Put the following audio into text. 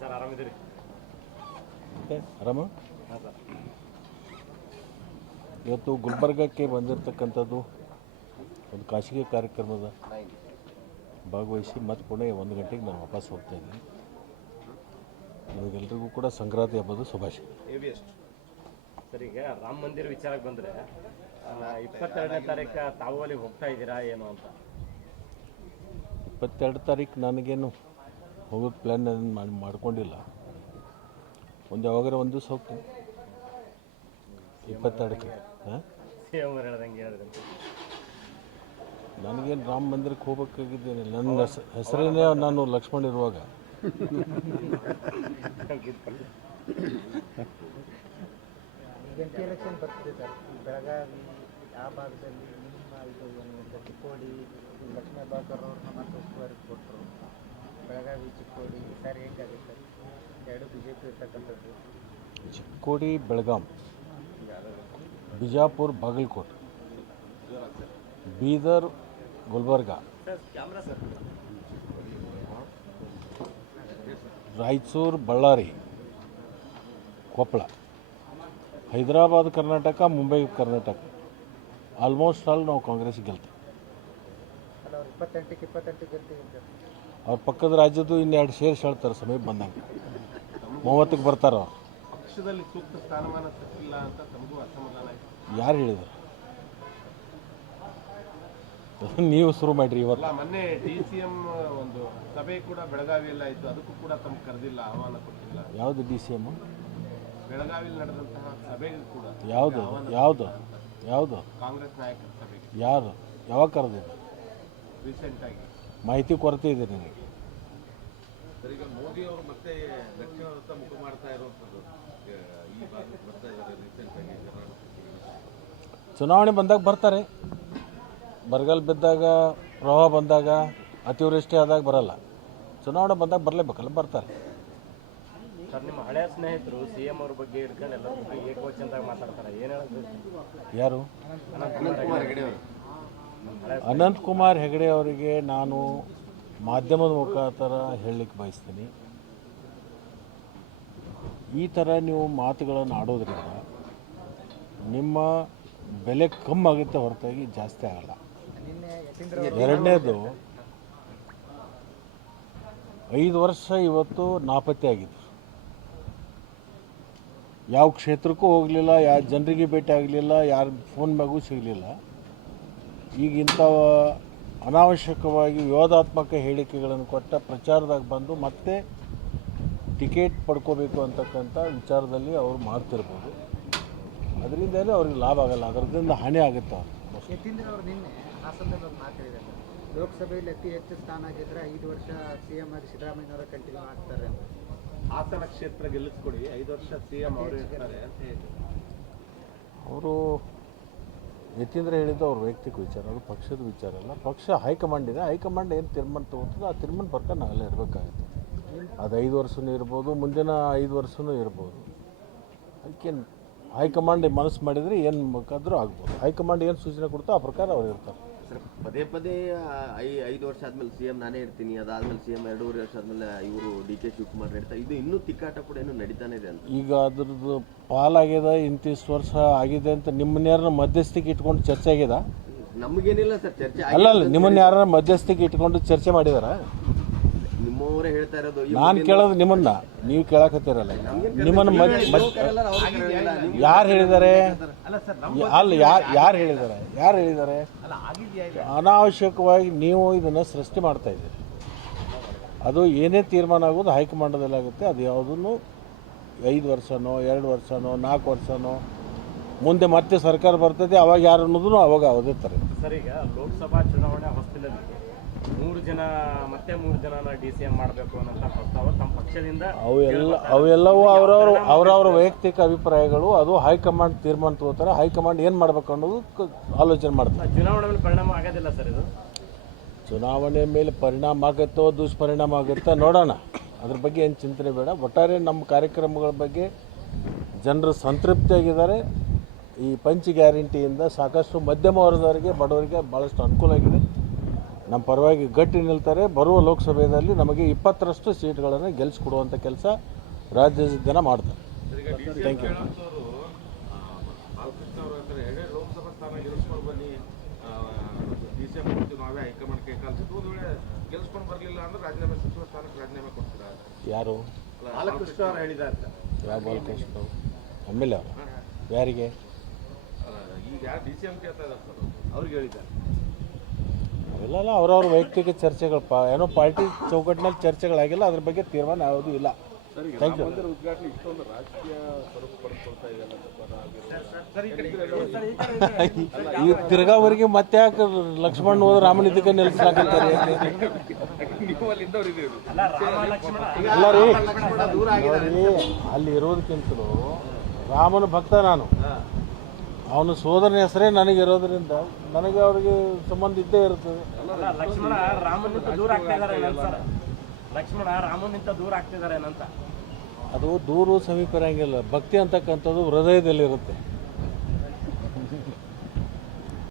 Sir ಆರಾಮಿದ್ದೀರಿ? ಆರಾಮ. ಹಾಂ sir. ಇವತ್ತು ಗುಲ್ಬರ್ಗಕ್ಕೆ ಬಂದಿರತಕ್ಕಂಥದ್ದು ಒಂದು ಖಾಸಗಿ ಕಾರ್ಯಕ್ರಮದ ಭಾಗವಹಿಸಿ ಮತ್ತೆ ಪುಣೆ 1 ಗಂಟೆಗೆ ನಾನು ವಾಪಸ್ ಹೋಗ್ತಾ ಇದ್ದೀನಿ. ನಿಮಗೆಲ್ಲರಿಗೂ ಕೂಡ ಸಂಕ್ರಾಂತಿ ಹಬ್ಬದ ಶುಭಾಶಯ. ಸರ್, ಈಗ ರಾಮ ಮಂದಿರ ವಿಚಾರಕ್ಕೆ ಬಂದರೆ 22ನೇ ತಾರೀಕು ತಾವು ಅಲ್ಲಿಗೆ ಹೋಗ್ತಾ ಇದ್ದೀರಾ ಏನು ಅಂತ? 22 ತಾರೀಕು ನನಗೇನು ಹೋಗೋದು ಪ್ಲ್ಯಾನ್ ಮಾಡ್ಕೊಂಡಿಲ್ಲ. ಯಾವಾಗಾರ ಒಂದು ದಿವಸ ಹೋಗ್ತೀನಿ 22ಕ್ಕೆ. ಹಾಂ, CM ಹೇಳ್ದಂಗೆ ಹೇಳಿದ್ರೆ ನನಗೇನು ರಾಮ ಮಂದಿರಕ್ಕೆ ಹೋಗ್ಬೇಕಾಗಿದ್ದೇನೆ. ನನ್ನ ಹೆಸರೇನೇ ನಾನು ಲಕ್ಷ್ಮಣ್ ಇರುವಾಗ MP ಎಲೆಕ್ಷನ್ ಬರ್ತಿದೆ ಸರ್. ಬೆಳಗಾವಿ ಆ ಭಾಗದಲ್ಲಿ ನಿಮ್ಮ ಇದು ಏನು ಚಿಕ್ಕೋಡಿ ಲಕ್ಷ್ಮೀ ಹೆಬ್ಬಾಳ್ಕರ್ ಅವ್ರನ್ನ ಮತ್ತೆ ಉಸ್ತುವಾರಿ ಕೊಟ್ಟರು. ಬೆಳಗಾವಿ ಚಿಕ್ಕೋಡಿ ಈ ಸಾರಿ ಹೆಂಗಾಗುತ್ತೆ ಸರ್? ಎರಡು BJP ಇರ್ತಕ್ಕಂಥದ್ದು. ಚಿಕ್ಕೋಡಿ ಬೆಳಗಾಂ, ಬಿಜಾಪುರ ಬಾಗಲಕೋಟೆ, ಬೀದರ್ ಗುಲ್ಬರ್ಗ, ರಾಯಚೂರು ಬಳ್ಳಾರಿ ಕೊಪ್ಪಳ, ಹೈದರಾಬಾದ್ ಕರ್ನಾಟಕ, ಮುಂಬೈ ಕರ್ನಾಟಕ, ಆಲ್ಮೋಸ್ಟ್ ಆಲ್ ನಾವು ಕಾಂಗ್ರೆಸ್ ಗೆಲ್ತೀವಿ. ಅಲ್ಲ, ಅವ್ರು 28 ಗೆಲ್ತೀವಿ ಅಂತ. ಅವ್ರ ಪಕ್ಕದ ರಾಜ್ಯದ್ದು ಇನ್ನೆರಡು ಸೇರಿಸಿ ಹೇಳ್ತಾರೆ ಸಮೀಪ ಬಂದಂಗೆ. 30ಕ್ಕೆ ಬರ್ತಾರೆ ಅವ್ರು. ಪಕ್ಷದಲ್ಲಿ ಸೂಕ್ತ ಸ್ಥಾನಮಾನ ಸಿಕ್ಕಿಲ್ಲ ಅಂತ ತಮಗೂ ಅಸಮಾಧಾನ ಆಯಿತು. ಯಾರು ಹೇಳಿದರು? ನೀವು ಶುರು ಮಾಡಿರಿ ಇವತ್ತು. ಮೊನ್ನೆ DCM ಒಂದು ಸಭೆ ಕೂಡ ಬೆಳಗಾವಿಯಲ್ಲಿ ಆಯಿತು, ಅದಕ್ಕೂ ಕೂಡ ತಮ್ಗೆ ಕರೆದಿಲ್ಲ, ಆಹ್ವಾನ ಕೊಟ್ಟಿಲ್ಲ. ಯಾವುದು DCM? ಬೆಳಗಾವಿಯಲ್ಲಿ ನಡೆದಂತಹ ಸಭೆಗೂ ಕೂಡ ಯಾವುದು ಕಾಂಗ್ರೆಸ್ ನಾಯಕರ ಸಭೆಗೆ ಯಾರು ಯಾವಾಗ ಕರೆದಿದ್ದು? ರೀಸೆಂಟ್ ಆಗಿ ಮಾಹಿತಿ ಕೊರತೆ ಇದೆ ನಿನಗೆ. ಈಗ ಮೋದಿ ಅವರು ಮತ್ತೆ ದಕ್ಷಿಣದತ್ತ ಮುಖ ಮಾಡ್ತಾ ಇರುವಂಥದ್ದು ಈ ಭಾಗಕ್ಕೆ ಬರ್ತಾ ಇದ್ದಾರೆ ರೀಸೆಂಟ್ ಆಗಿ. ಚುನಾವಣೆ ಬಂದಾಗ ಬರ್ತಾರೆ. ಬರಗಾಲ ಬಿದ್ದಾಗ, ಪ್ರವಾಹ ಬಂದಾಗ, ಅತಿವೃಷ್ಟಿ ಆದಾಗ ಬರಲ್ಲ. ಚುನಾವಣೆ ಬಂದಾಗ ಬರಲೇಬೇಕಲ್ಲ, ಬರ್ತಾರೆ. ಸರ್, ನಿಮ್ಮ ಹಳೆಯ ಸ್ನೇಹಿತರು CM ಅವ್ರ ಬಗ್ಗೆ ಹಿಡ್ಕೊಂಡು ಎಲ್ಲರ ಬಗ್ಗೆ ಏಕವಚನದಾಗ ಮಾತಾಡ್ತಾರೆ, ಏನು ಹೇಳಿದ್ರು? ಯಾರು? ಅನಂತಕುಮಾರ್ ಹೆಗಡೆ ಅವರಿಗೆ ನಾನು ಮಾಧ್ಯಮದ ಮುಖಾಂತರ ಹೇಳಲಿಕ್ಕೆ ಬಯಸ್ತೀನಿ, ಈ ಥರ ನೀವು ಮಾತುಗಳನ್ನು ಆಡೋದ್ರಿಂದ ನಿಮ್ಮ ಬೆಲೆ ಕಮ್ಮಾಗುತ್ತೆ ಹೊರತಾಗಿ ಜಾಸ್ತಿ ಆಗಲ್ಲ. ಎರಡನೇದು, 5 ವರ್ಷ ಇವತ್ತು ನಾಪತ್ತೆ ಆಗಿದ್ರು. ಯಾವ ಕ್ಷೇತ್ರಕ್ಕೂ ಹೋಗಲಿಲ್ಲ, ಯಾವ ಜನರಿಗೆ ಭೇಟಿ ಆಗಲಿಲ್ಲ, ಯಾರ ಫೋನ್ ಮ್ಯಾಗೂ ಸಿಗಲಿಲ್ಲ. ಈಗ ಇಂಥ ಅನಾವಶ್ಯಕವಾಗಿ ವಿವಾದಾತ್ಮಕ ಹೇಳಿಕೆಗಳನ್ನು ಕೊಟ್ಟ ಪ್ರಚಾರದಾಗ ಬಂದು ಮತ್ತೆ ಟಿಕೆಟ್ ಪಡ್ಕೋಬೇಕು ಅಂತಕ್ಕಂಥ ವಿಚಾರದಲ್ಲಿ ಅವರು ಮಾಡ್ತಿರ್ಬೋದು. ಅದರಿಂದಲೇ ಅವ್ರಿಗೆ ಲಾಭ ಆಗಲ್ಲ, ಅದರಿಂದ ಹಾನಿ ಆಗುತ್ತೆ ಅವ್ರಿಗೆ. ಯತೀಂದ್ರ ಅವರು ನಿನ್ನೆ ಹಾಸನದಲ್ಲಿ ಒಂದು ಮಾತು ಹೇಳಿದ್ದಾರೆ, ಲೋಕಸಭೆಯಲ್ಲಿ ಅತಿ ಹೆಚ್ಚು ಸ್ಥಾನ ಆಗಿದ್ರೆ 5 ವರ್ಷ CM ಆಗಿ ಸಿದ್ದರಾಮಯ್ಯನವರ ಕಂಟಿನ್ಯೂ ಮಾಡ್ತಾರೆ ಅಂತ. ಹಾಸನ ಕ್ಷೇತ್ರ ಗೆಲ್ಲಿಸ್ಕೊಡಿ, 5 ವರ್ಷ CM ಅವರು ಇರ್ತಾರೆ ಅಂತ ಹೇಳಿ ಅವರು ಯತೀಂದ್ರ ಹೇಳಿದ್ದು ಅವ್ರ ವೈಯಕ್ತಿಕ ವಿಚಾರ, ಅದು ಪಕ್ಷದ ವಿಚಾರ ಅಲ್ಲ. ಪಕ್ಷ ಹೈಕಮಾಂಡ್ ಇದೆ, ಹೈಕಮಾಂಡ್ ಏನು ತೀರ್ಮಾನ ತೊಗೊಳ್ತದೆ ಆ ತೀರ್ಮಾನ ಪ್ರಕಾರ ನಾವೆಲ್ಲ ಇರಬೇಕಾಗುತ್ತೆ. ಅದು 5 ವರ್ಷವೂ ಇರ್ಬೋದು, ಮುಂದಿನ 5 ವರ್ಷವೂ ಇರ್ಬೋದು. ಅದಕ್ಕೇನು ಹೈಕಮಾಂಡ್ ಮನಸ್ಸು ಮಾಡಿದರೆ ಏನು ಬೇಕಾದರೂ ಆಗ್ಬೋದು. ಹೈಕಮಾಂಡ್ ಏನು ಸೂಚನೆ ಕೊಡ್ತೋ ಆ ಪ್ರಕಾರ ಅವ್ರು ಇರ್ತಾರೆ. ಸರ್, ಪದೇ 5 ವರ್ಷ ಆದ್ಮೇಲೆ CM ನಾನೇ ಇರ್ತೀನಿ, ಅದಾದ್ಮೇಲೆ CM 2.5 ವರ್ಷ ಆದ್ಮೇಲೆ ಇವರು DK ಶಿವಕುಮಾರ್ ನಡೀತಾ ಇದು ಇನ್ನೂ ತಿಕ್ಕಾಟ ಕೂಡ ಇನ್ನೂ ನಡೀತಾನೆ ಇದೆ ಅಂತ. ಈಗ ಅದ್ರದ್ದು ಪಾಲಾಗಿದೆ, ಇಂತಿಷ್ಟು ವರ್ಷ ಆಗಿದೆ ಅಂತ ನಿಮ್ಮನ್ನ ಯಾರನ್ನ ಮಧ್ಯಸ್ಥಿಕೆ ಇಟ್ಕೊಂಡು ಚರ್ಚೆ ಆಗಿದೆ? ನಮಗೇನಿಲ್ಲ ಸರ್ ಚರ್ಚೆ. ಅಲ್ಲ, ನಿಮ್ಮನ್ನ ಯಾರ ಮಧ್ಯಸ್ಥಿಕೆ ಇಟ್ಕೊಂಡು ಚರ್ಚೆ ಮಾಡಿದಾರ? ನಿಮ್ಮವರೇ ಹೇಳ್ತಾ ಇರೋದು. ನಾನು ಕೇಳೋದು ನಿಮ್ಮನ್ನ, ನೀವು ಕೇಳಕತ್ತೀರಲ್ಲ. ನಿಮ್ಮನ್ನ ಯಾರು ಹೇಳಿದ್ದಾರೆ? ಅಲ್ಲ, ಯಾರು ಹೇಳಿದ್ದಾರೆ? ಅನಾವಶ್ಯಕವಾಗಿ ನೀವು ಇದನ್ನು ಸೃಷ್ಟಿ ಮಾಡ್ತಾ ಇದ್ದೀರಿ. ಅದು ಏನೇ ತೀರ್ಮಾನ ಆಗೋದು ಹೈಕಮಾಂಡದಲ್ಲಿ ಆಗುತ್ತೆ. ಅದು ಯಾವುದನ್ನು 5 ವರ್ಷನೋ 2 ವರ್ಷನೋ 4 ವರ್ಷನೋ ಮುಂದೆ ಮತ್ತೆ ಸರ್ಕಾರ ಬರ್ತದೆ, ಅವಾಗ ಯಾರು ಅನ್ನೋದು ಅವಾಗ ಅವಧಿರ್ತಾರೆ. ಸರ್, ಈಗ ಲೋಕಸಭಾ ಚುನಾವಣೆ ಹೊಸ್ತಿಲಲ್ಲಿ 3 ಜನನ DCM ಮಾಡಬೇಕು ಅನ್ನೋಂಥ ಪ್ರಸ್ತಾವ ತಮ್ಮ ಪಕ್ಷದಿಂದ ಅವೆಲ್ಲವೂ ಅವರವರ ವೈಯಕ್ತಿಕ ಅಭಿಪ್ರಾಯಗಳು. ಅದು ಹೈಕಮಾಂಡ್ ತೀರ್ಮಾನ ತಗೋತಾರೆ. ಹೈಕಮಾಂಡ್ ಏನು ಮಾಡಬೇಕು ಅನ್ನೋದು ಆಲೋಚನೆ ಮಾಡ್ತಾರೆ. ಚುನಾವಣೆ ಮೇಲೆ ಪರಿಣಾಮ ಆಗೋದಿಲ್ಲ ಸರ್ ಇದು? ಚುನಾವಣೆ ಮೇಲೆ ಪರಿಣಾಮ ಆಗುತ್ತೋ ದುಷ್ಪರಿಣಾಮ ಆಗುತ್ತಾ ನೋಡೋಣ. ಅದ್ರ ಬಗ್ಗೆ ಏನು ಚಿಂತನೆ ಬೇಡ. ಒಟ್ಟಾರೆ ನಮ್ಮ ಕಾರ್ಯಕ್ರಮಗಳ ಬಗ್ಗೆ ಜನರು ಸಂತೃಪ್ತಿಯಾಗಿದ್ದಾರೆ. ಈ ಪಂಚ ಗ್ಯಾರಂಟಿಯಿಂದ ಸಾಕಷ್ಟು ಮಧ್ಯಮ ವರ್ಗದವರಿಗೆ, ಬಡವರಿಗೆ ಭಾಳಷ್ಟು ಅನುಕೂಲ ಆಗಿದೆ. ನಮ್ಮ ಪರವಾಗಿ ಗಟ್ಟಿ ನಿಲ್ತಾರೆ. ಬರುವ ಲೋಕಸಭೆಯಲ್ಲಿ ನಮಗೆ 20ರಷ್ಟು ಸೀಟ್ಗಳನ್ನು ಗೆಲ್ಲಿಸ್ಕೊಡುವಂಥ ಕೆಲಸ ರಾಜ್ಯದ ಜನ ಮಾಡ್ತಾರೆ. Thank you. ಬಾಲಕೃಷ್ಣ ಅವರು ಹೇಳ್ತಾರೆ 2 ಲೋಕಸಭಾ ಸ್ಥಾನ ಗೆಲ್ಲಿಸ್ಕೊಂಡು ಬನ್ನಿ, DCM ನಾವೇ ಹೈಕಮಾಂಡ್ ಕೈ ಕಲ್ಸಿದ್ದು, ಒಂದು ವೇಳೆ ಗೆಲ್ಲಿಸ್ಕೊಂಡು ಬರಲಿಲ್ಲ ಅಂದ್ರೆ ರಾಜೀನಾಮೆ, ಸಚಿವ ಸ್ಥಾನಕ್ಕೆ ರಾಜೀನಾಮೆ ಕೊಡ್ತೀರಾ? ಯಾರು? ಬಾಲಕೃಷ್ಣ ಅವರು ಹೇಳಿದ್ದಾರೆ. ಯಾವ ಬಾಲಕೃಷ್ಣ ಅವರು? MLA ಅವರು? ಯಾರಿಗೆ? ಈಗ ಯಾರು DCM ಕೇಳ್ತಾ ಇದ್ದಾರೆ ಸರ್, ಅವ್ರಿಗೆ ಹೇಳಿದ್ದಾರೆ. ಅವೆಲ್ಲ ಅವ್ರವ್ರ ವೈಯಕ್ತಿಕ ಚರ್ಚೆಗಳಪ್ಪ, ಏನೋ ಪಾರ್ಟಿ ಚೌಕಟ್ಟಿನಲ್ಲಿ ಚರ್ಚೆಗಳಾಗಿಲ್ಲ, ಅದ್ರ ಬಗ್ಗೆ ತೀರ್ಮಾನ ಯಾವುದೂ ಇಲ್ಲ. Thank you. ಉದ್ಘಾಟನೆ ಇಷ್ಟೊಂದು ರಾಜಕೀಯ ಸ್ವರೂಪ ಪಡೆದುಕೊಳ್ತಾ ಇದೆಯಲ್ಲ ಈ ತಿರ್ಗಾವರಿಗೆ ಮತ್ತೆ ಯಾಕೆ ಲಕ್ಷ್ಮಣ್ ಹೋದ್ರೆ ರಾಮನ ಇದಕ್ಕೆ ನಿಲ್ಲಿಸ್ಲಾಕಂತಾರೆ? ಅಲ್ಲ ರೀ, ನೋಡಿ, ಅಲ್ಲಿ ಇರೋದಕ್ಕಿಂತಲೂ ರಾಮನ ಭಕ್ತ ನಾನು. ಅವನ ಸೋದರನ ಹೆಸರೇ ನನಗಿರೋದ್ರಿಂದ ನನಗೆ ಅವ್ರಿಗೆ ಸಂಬಂಧ ಇದ್ದೇ ಇರ್ತದೆ. ಲಕ್ಷ್ಮಣ ರಾಮನಿಂದ ದೂರ ಆಗ್ತಾ ಇದ್ದಾರೆ ಸರ್. ಲಕ್ಷ್ಮಣ ರಾಮನಿಂದ ದೂರ ಆಗ್ತಿದ್ದಾರೆ ಅಂತ. ಅದು ದೂರು ಸಮೀಪ ಇರಂಗಿಲ್ಲ. ಭಕ್ತಿ ಅಂತಕ್ಕಂಥದ್ದು ಹೃದಯದಲ್ಲಿರುತ್ತೆ.